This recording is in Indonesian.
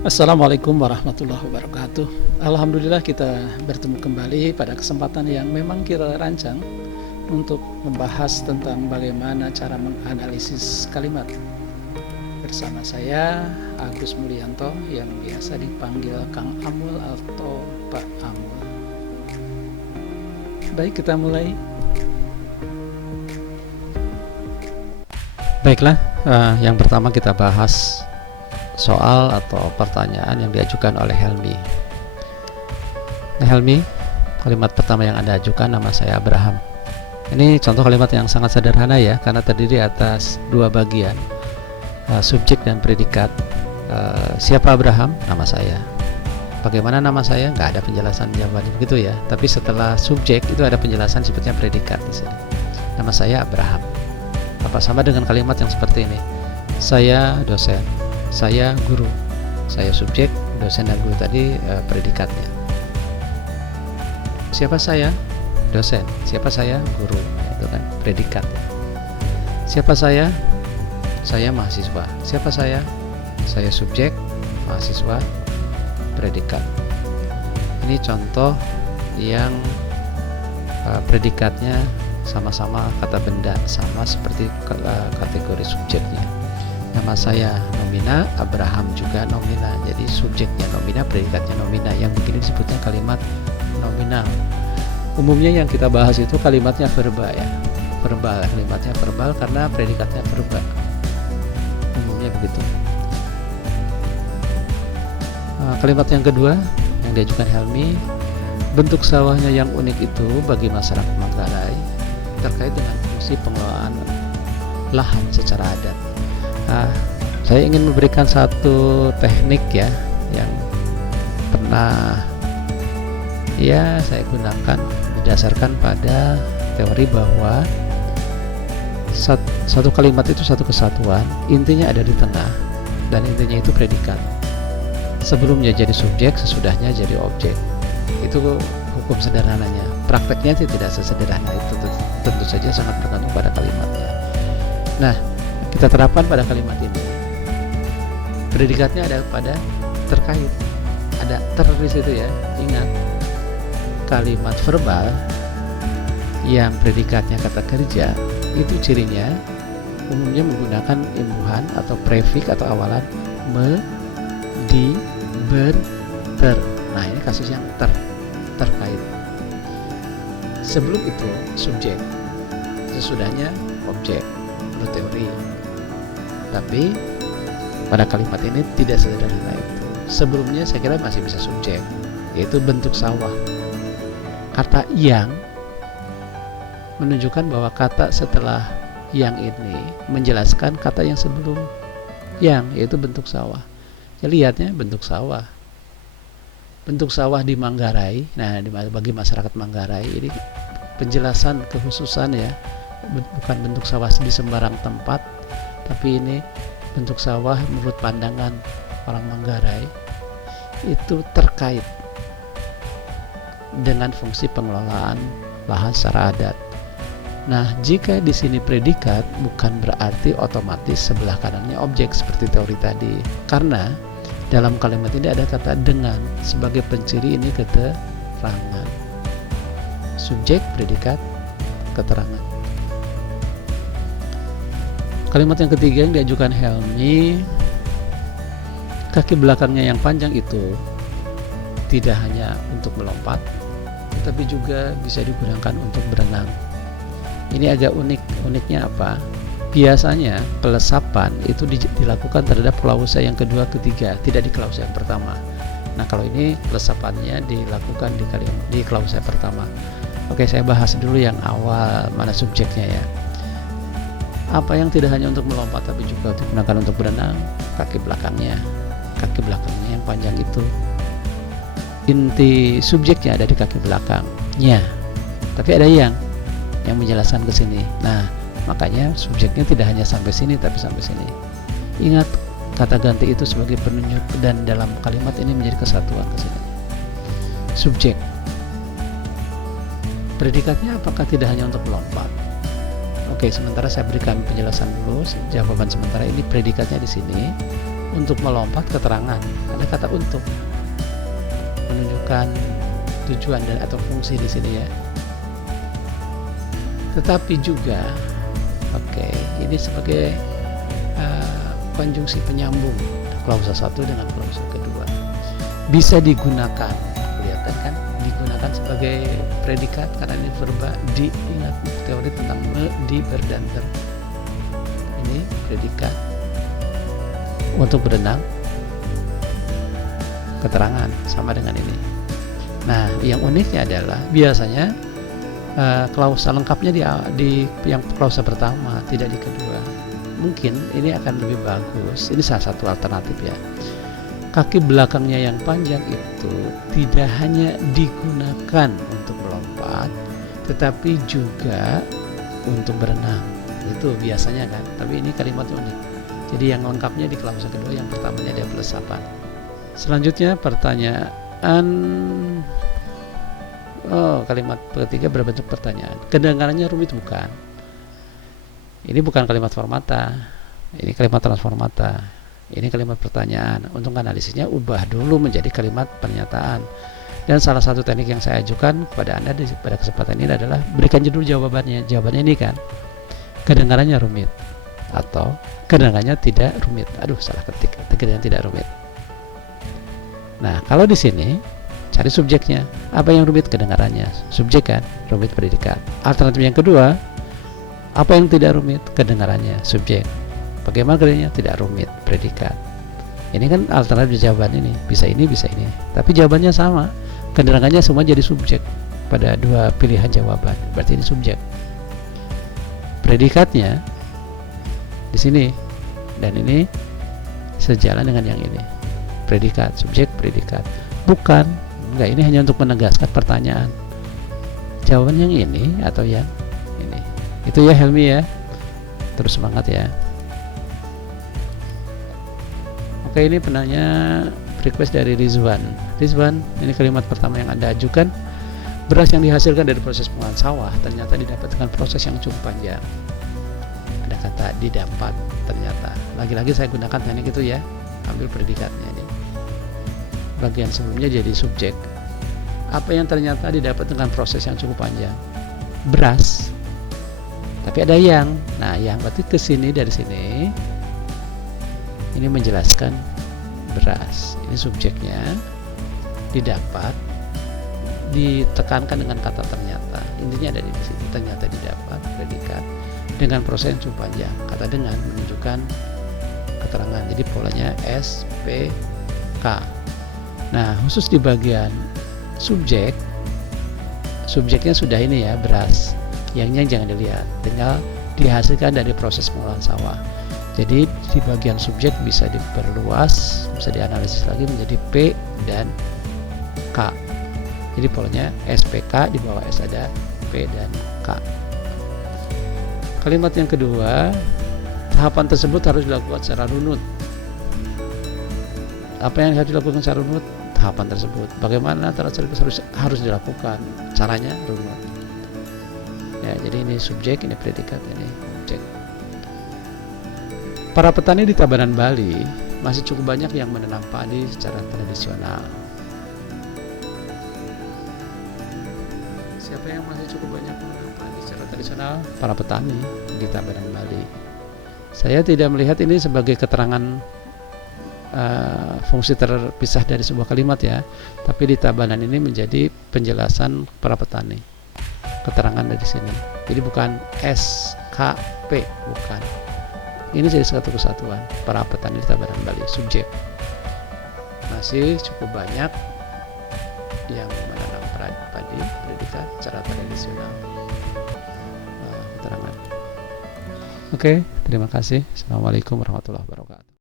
Assalamualaikum warahmatullahi wabarakatuh. Alhamdulillah kita bertemu kembali pada kesempatan yang memang kita rancang untuk membahas tentang bagaimana cara menganalisis kalimat. Bersama saya Agus Mulyanto yang biasa dipanggil Kang Amul atau Pak Amul. Baik, kita mulai. Baiklah, yang pertama kita bahas soal atau pertanyaan yang diajukan oleh Helmi. Helmi, kalimat pertama yang Anda ajukan, nama saya Abraham. Ini contoh kalimat yang sangat sederhana ya, karena terdiri atas dua bagian, subjek dan predikat. Siapa Abraham? Nama saya. Bagaimana nama saya? Nggak ada penjelasan jawabannya begitu ya. Tapi setelah subjek itu ada penjelasan sifatnya predikat di sini. Nama saya Abraham. Apa sama dengan kalimat yang seperti ini? Saya dosen. Saya guru, saya subjek, dosen dan guru tadi predikatnya. Siapa saya? Dosen. Siapa saya? Guru. Itu kan predikat. Siapa saya? Saya mahasiswa. Siapa saya? Saya subjek, mahasiswa, predikat. Ini contoh yang predikatnya sama-sama kata benda, sama seperti kategori subjeknya. Nama saya nomina, Abraham juga nomina. Jadi subjeknya nomina, predikatnya nomina. Yang begini disebutnya kalimat nominal. Umumnya yang kita bahas itu kalimatnya verba ya. Verbal, kalimatnya verbal karena predikatnya verba. Umumnya begitu. Kalimat yang kedua yang diajukan Helmi, bentuk sawahnya yang unik itu bagi masyarakat Manggarai terkait dengan fungsi pengelolaan lahan secara adat. Saya ingin memberikan satu teknik ya yang pernah ya saya gunakan berdasarkan pada teori bahwa satu kalimat itu satu kesatuan, intinya ada di tengah dan intinya itu predikat. Sebelumnya jadi subjek, sesudahnya jadi objek. Itu hukum sederhananya. Prakteknya tidak sesederhana itu, tentu saja sangat bergantung pada kalimatnya. Nah, kita terapkan pada kalimat ini. Predikatnya ada pada terkait, ada di situ ya. Ingat, kalimat verbal yang predikatnya kata kerja itu cirinya umumnya menggunakan imbuhan atau prefix atau awalan me, di, ber, ter. Nah, ini kasus yang terkait. Sebelum itu subjek, sesudahnya objek. Menurut teori. Tapi pada kalimat ini tidak sederhana itu. Sebelumnya saya kira masih bisa subjek, yaitu bentuk sawah. Kata yang menunjukkan bahwa kata setelah yang ini menjelaskan kata yang sebelum yang, yaitu bentuk sawah. Ya, lihatnya bentuk sawah. Bentuk sawah di Manggarai. Nah, bagi masyarakat Manggarai ini penjelasan kekhususan ya. Bukan bentuk sawah di sembarang tempat, tapi ini bentuk sawah menurut pandangan orang Manggarai itu terkait dengan fungsi pengelolaan lahan secara adat. Nah, jika di sini predikat bukan berarti otomatis sebelah kanannya objek seperti teori tadi, karena dalam kalimat ini ada kata dengan sebagai penciri ini keterangan. Subjek, predikat, keterangan. Kalimat yang ketiga yang diajukan Helmi, kaki belakangnya yang panjang itu tidak hanya untuk melompat, tetapi juga bisa digunakan untuk berenang. Ini agak unik. Uniknya apa? Biasanya pelesapan itu dilakukan terhadap klausa yang kedua, ketiga, tidak di klausa yang pertama. Nah, kalau ini pelesapannya dilakukan di klausa pertama. Oke, saya bahas dulu yang awal, mana subjeknya ya. Apa yang tidak hanya untuk melompat tapi juga digunakan untuk berenang? Kaki belakangnya yang panjang itu. Inti subjeknya ada di kaki belakangnya. Tapi ada yang menjelaskan ke sini. Nah, makanya subjeknya tidak hanya sampai sini tapi sampai sini. Ingat, kata ganti itu sebagai penunjuk dan dalam kalimat ini menjadi kesatuan ke sini. Subjek. Predikatnya apakah tidak hanya untuk melompat? Oke, sementara saya berikan penjelasan dulu, jawaban sementara ini predikatnya di sini. Untuk melompat keterangan, ada kata untuk menunjukkan tujuan dan atau fungsi di sini ya. Tetapi juga, ini sebagai konjungsi penyambung klausa satu dengan klausa kedua. Bisa digunakan, kelihatan kan? Digunakan sebagai predikat karena ini verba di, ingat teori tentang me, di, ber, dan ter. Ini predikat untuk berenang, keterangan sama dengan ini. Nah, yang uniknya adalah biasanya klausa lengkapnya di yang klausa pertama, tidak di kedua. Mungkin ini akan lebih bagus. Ini salah satu alternatif ya. Kaki belakangnya yang panjang itu tidak hanya digunakan untuk melompat, tetapi juga untuk berenang. Itu biasanya kan. Tapi ini kalimatnya unik. Jadi yang lengkapnya di klausa kedua, yang pertamanya ada +8. Selanjutnya pertanyaan, kalimat ketiga berbentuk pertanyaan. Kedengarannya rumit bukan? Ini bukan kalimat formata, ini kalimat transformata, ini kalimat pertanyaan. Untuk analisisnya ubah dulu menjadi kalimat pernyataan. Dan salah satu teknik yang saya ajukan kepada Anda pada kesempatan ini adalah berikan judul jawabannya. Jawabannya ini kan, kedengarannya rumit atau kedengarannya tidak rumit. Aduh, salah ketik. Kedengarannya tidak rumit. Nah, kalau di sini cari subjeknya. Apa yang rumit? Kedengarannya. Subjek kan, rumit predikat. Alternatif yang kedua, apa yang tidak rumit? Kedengarannya, subjek. Bagaimana kedengarannya? Tidak rumit, predikat. Ini kan alternatif jawaban ini. Bisa ini, bisa ini. Tapi jawabannya sama. Kedengarannya semua jadi subjek pada dua pilihan jawaban. Berarti ini subjek. Predikatnya di sini, dan ini sejalan dengan yang ini. Predikat, subjek, predikat. Bukan, enggak, ini hanya untuk menegaskan pertanyaan. Jawaban yang ini atau yang ini. Itu ya Helmi ya. Terus semangat ya. Oke, ini penanya request dari Rizwan. Rizwan, ini kalimat pertama yang Anda ajukan. Beras yang dihasilkan dari proses pengolahan sawah ternyata didapatkan proses yang cukup panjang. Ada kata didapat ternyata. Lagi-lagi saya gunakan teknik itu ya. Ambil predikatnya ini. Bagian sebelumnya jadi subjek. Apa yang ternyata didapat dengan proses yang cukup panjang? Beras. Tapi ada yang. Nah, yang berarti ke sini, dari sini. Ini menjelaskan beras. Ini subjeknya. Didapat. Ditekankan dengan kata ternyata. Intinya ada di sini. Ternyata didapat, predikat. Dengan proses yang cukup panjang. Kata dengan menunjukkan keterangan. Jadi polanya S, P, K. Nah, khusus di bagian subjek, subjeknya sudah ini ya, beras. Yang jangan dilihat, tinggal dihasilkan dari proses pengolahan sawah. Jadi di bagian subjek bisa diperluas, bisa dianalisis lagi menjadi P dan K. Jadi polanya SPK, di bawah S ada P dan K. Kalimat yang kedua, tahapan tersebut harus dilakukan secara runut. Apa yang harus dilakukan secara runut? Tahapan tersebut. Bagaimana harus dilakukan? Caranya runut. Ya, jadi ini subjek, ini predikat, ini objek. Para petani di Tabanan Bali masih cukup banyak yang menanam padi secara tradisional. Siapa yang masih cukup banyak menanam padi secara tradisional? Para petani di Tabanan Bali. Saya tidak melihat ini sebagai keterangan fungsi terpisah dari sebuah kalimat ya, tapi di Tabanan ini menjadi penjelasan para petani, keterangan dari sini. Jadi bukan SKP, bukan. Ini jadi satu kesatuan para petani di Tabanan Bali, subjek. Masih cukup banyak yang menanam padi, predikat secara tradisional. Keterangan. Oke, terima kasih. Assalamualaikum warahmatullahi wabarakatuh.